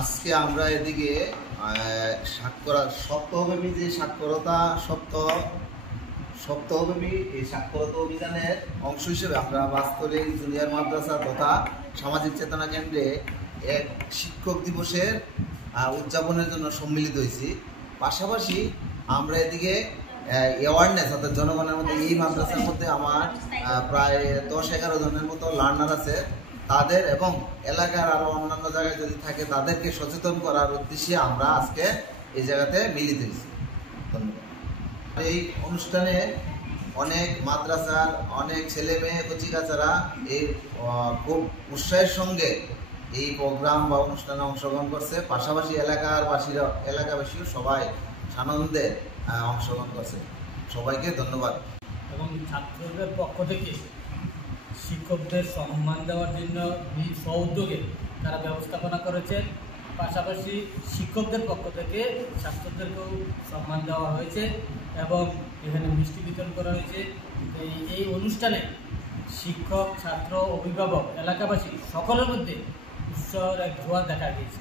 আজকে আমরা এদিকে সপ্তাহব্যাপী যে সপ্তাহব্যাপী এই সাক্ষরতা অভিযানের অংশ হিসেবে আমরা বাস্তরিক জুনিয়র মাদ্রাসা তথা সামাজিক চেতনা কেন্দ্রে এক শিক্ষক দিবসের উদযাপনের জন্য সম্মিলিত হয়েছি। পাশাপাশি আমরা এদিকে অ্যাওয়ারনেস অর্থাৎ জনগণের মধ্যে এই মাদ্রাসার মধ্যে আমার প্রায় 10-11 জনের মতো লার্নার আছে, তাদের এবং এলাকার আরো অন্যান্য জায়গায় যদি থাকে তাদেরকে সচেতন করার উদ্দেশ্যে আমরা আজকে এই জায়গাতে মিলিত হয়েছি। ধন্যবাদ। এই অনুষ্ঠানে অনেক মাদ্রাসার অনেক ছেলে মেয়ে কচিকাচারা এই খুব উৎসাহের সঙ্গে এই প্রোগ্রাম বা অনুষ্ঠানে অংশগ্রহণ করছে। পাশাপাশি এলাকাবাসীও সবাই আনন্দে অংশগ্রহণ করছে। সবাইকে ধন্যবাদ। এবং ছাত্রদের পক্ষ থেকে শিক্ষকদের সম্মান দেওয়ার জন্য স্ব-উদ্যোগে তারা ব্যবস্থাপনা করেছে। পাশাপাশি শিক্ষকদের পক্ষ থেকে ছাত্রদেরকেও সম্মান দেওয়া হয়েছে এবং এখানে মিষ্টি বিতরণ করা হয়েছে। এই অনুষ্ঠানে শিক্ষক, ছাত্র, অভিভাবক, এলাকাবাসী সকলের মধ্যে উৎসাহের এক জোয়ার দেখা গিয়েছে।